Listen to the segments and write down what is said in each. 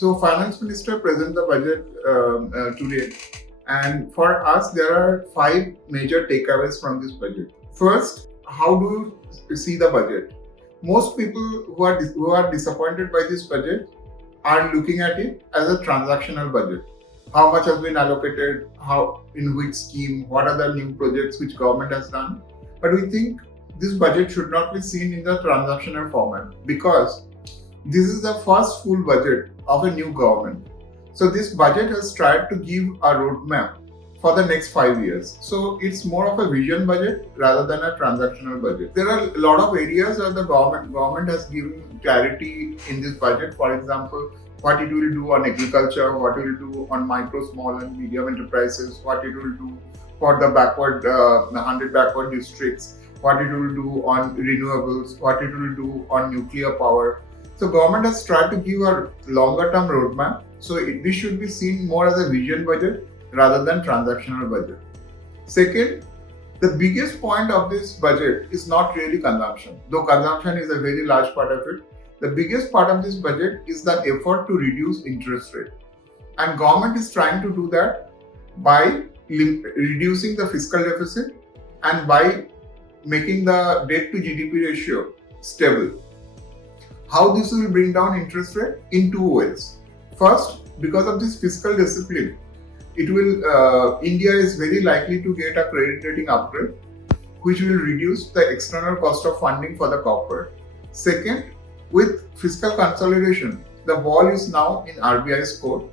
So finance minister presents the budget today, and for us there are five major takeaways from this budget. First, how do you see the budget? Most people who are disappointed by this budget are looking at it as a transactional budget. How much has been allocated? How, in which scheme? What are the new projects which government has done? But we think this budget should not be seen in the transactional format because this is the first full budget of a new government. So this budget has tried to give a roadmap for the next 5 years. So it's more of a vision budget rather than a transactional budget. There are a lot of areas where the government has given clarity in this budget. For example, what it will do on agriculture, what it will do on micro, small and medium enterprises, what it will do for the 100 backward districts, what it will do on renewables, what it will do on nuclear power. So government has tried to give a longer term roadmap. So this should be seen more as a vision budget rather than transactional budget. Second, the biggest point of this budget is not really consumption, though consumption is a very large part of it. The biggest part of this budget is the effort to reduce interest rate. And government is trying to do that by reducing the fiscal deficit and by making the debt to GDP ratio stable. How this will bring down interest rate? In two ways. First, because of this fiscal discipline, India is very likely to get a credit rating upgrade, which will reduce the external cost of funding for the corporate. Second, with fiscal consolidation, the ball is now in RBI's court,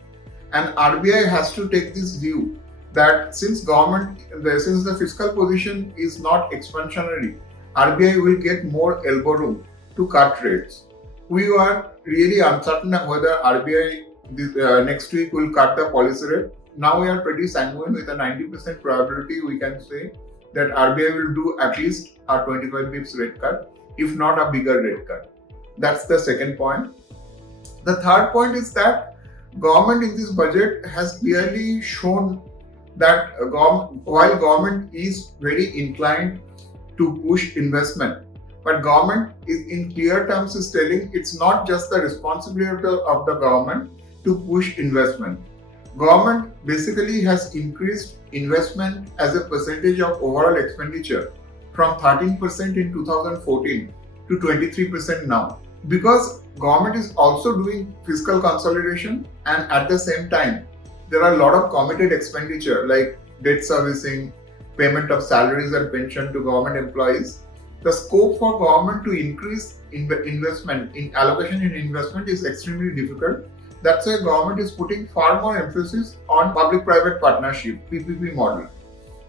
and RBI has to take this view that since the fiscal position is not expansionary, RBI will get more elbow room to cut rates. We are really uncertain whether RBI next week will cut the policy rate. Now we are pretty sanguine with a 90% probability we can say that RBI will do at least a 25 bips rate cut, if not a bigger rate cut. That's the second point. The third point is that government in this budget has clearly shown that while government is very inclined to push investment, but government is in clear terms is telling it's not just the responsibility of the government to push investment. Government basically has increased investment as a percentage of overall expenditure from 13% in 2014 to 23% now. Because government is also doing fiscal consolidation, and at the same time, there are a lot of committed expenditure like debt servicing, payment of salaries and pension to government employees. The scope for government to increase investment in allocation in investment is extremely difficult. That's why government is putting far more emphasis on public-private partnership, PPP model.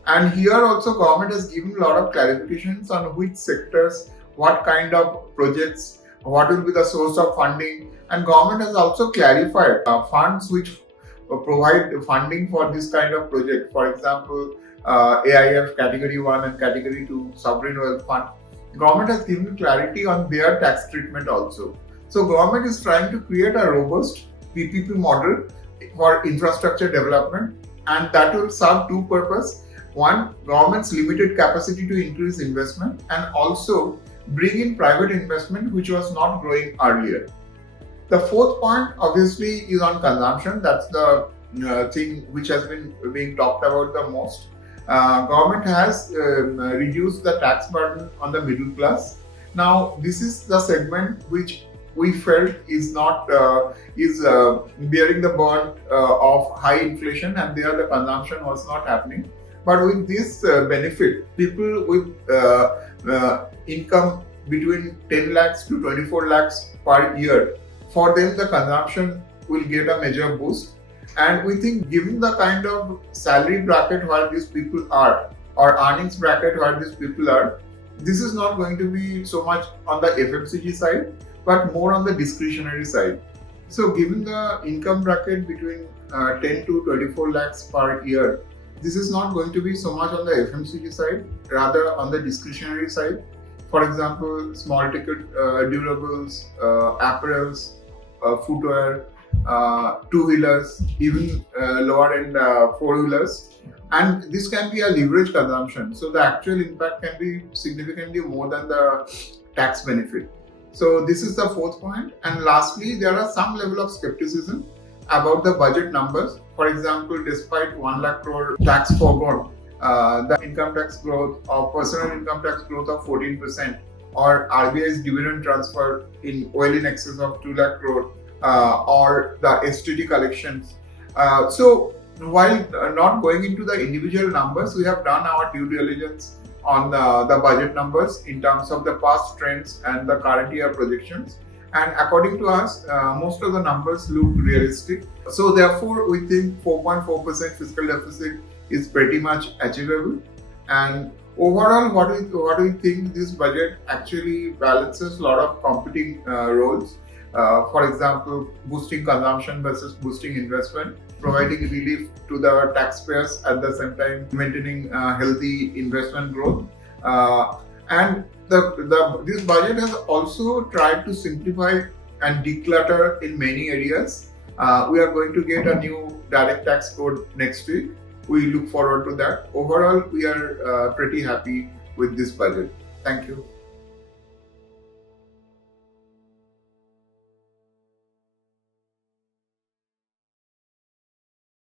And here also government has given a lot of clarifications on which sectors, what kind of projects, what will be the source of funding, and government has also clarified funds which provide funding for this kind of project. For example, AIF Category 1 and Category 2 Sovereign Wealth Fund. Government has given clarity on their tax treatment also. So government is trying to create a robust PPP model for infrastructure development, and that will serve two purposes. One, government's limited capacity to increase investment, and also bring in private investment which was not growing earlier. The fourth point obviously is on consumption. That's the thing which has been being talked about the most. Government has reduced the tax burden on the middle class. Now this is the segment which we felt is not bearing the burden of high inflation, and there the consumption was not happening. But with this benefit, people with income between 10 lakhs to 24 lakhs per year, for them the consumption will get a major boost. And we think given the kind of salary bracket where these people are, or earnings bracket where these people are, this is not going to be so much on the FMCG side, but more on the discretionary side. So given the income bracket between 10 to 24 lakhs per year, this is not going to be so much on the FMCG side, rather on the discretionary side. For example, small ticket durables, apparels, footwear, two-wheelers, even lower end four-wheelers. And this can be a leverage consumption. So the actual impact can be significantly more than the tax benefit. So this is the fourth point. And lastly, there are some level of skepticism about the budget numbers. For example, despite 1 lakh crore tax foregone, the income tax growth or personal income tax growth of 14%, or RBI's dividend transfer in well in excess of 2 lakh crore, or the STT collections. So while not going into the individual numbers, we have done our due diligence on the budget numbers in terms of the past trends and the current year projections. And according to us, most of the numbers look realistic. So therefore, we think 4.4% fiscal deficit is pretty much achievable. And overall, what do we think? This budget actually balances a lot of competing roles. For example, boosting consumption versus boosting investment, providing relief to the taxpayers at the same time maintaining healthy investment growth. And this budget has also tried to simplify and declutter in many areas. We are going to get a new direct tax code next week. We look forward to that. Overall, we are pretty happy with this budget. Thank you.